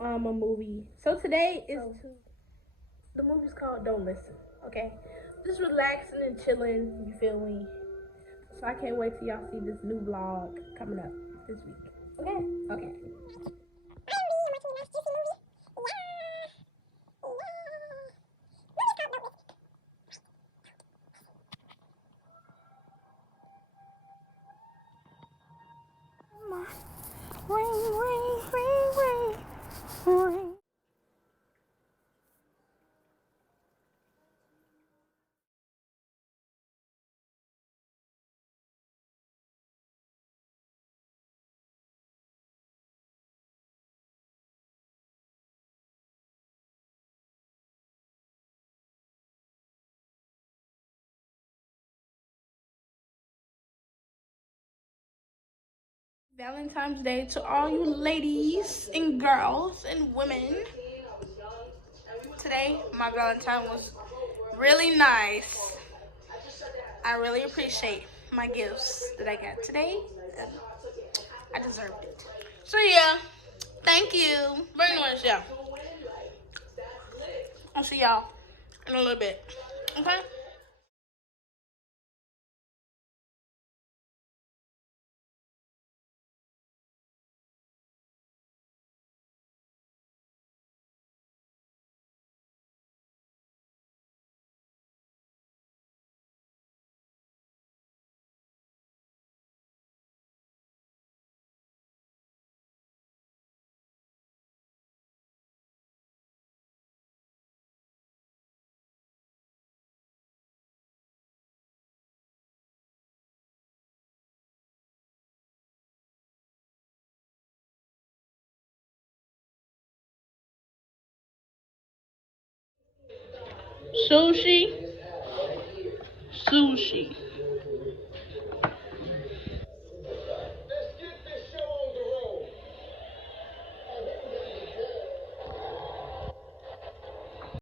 a movie. So today is the movie's called Don't Listen. Okay, just relaxing and chilling. You feel me? So I can't wait till y'all see this new vlog coming up this week. Okay, okay. Ring, ring, ring, ring, ring. Valentine's Day to all you ladies and girls and women. Today, my Valentine was really nice. I really appreciate my gifts that I got today. And I deserved it. So yeah, thank you very much. Yeah, I'll see y'all in a little bit. Okay. Sushi, sushi.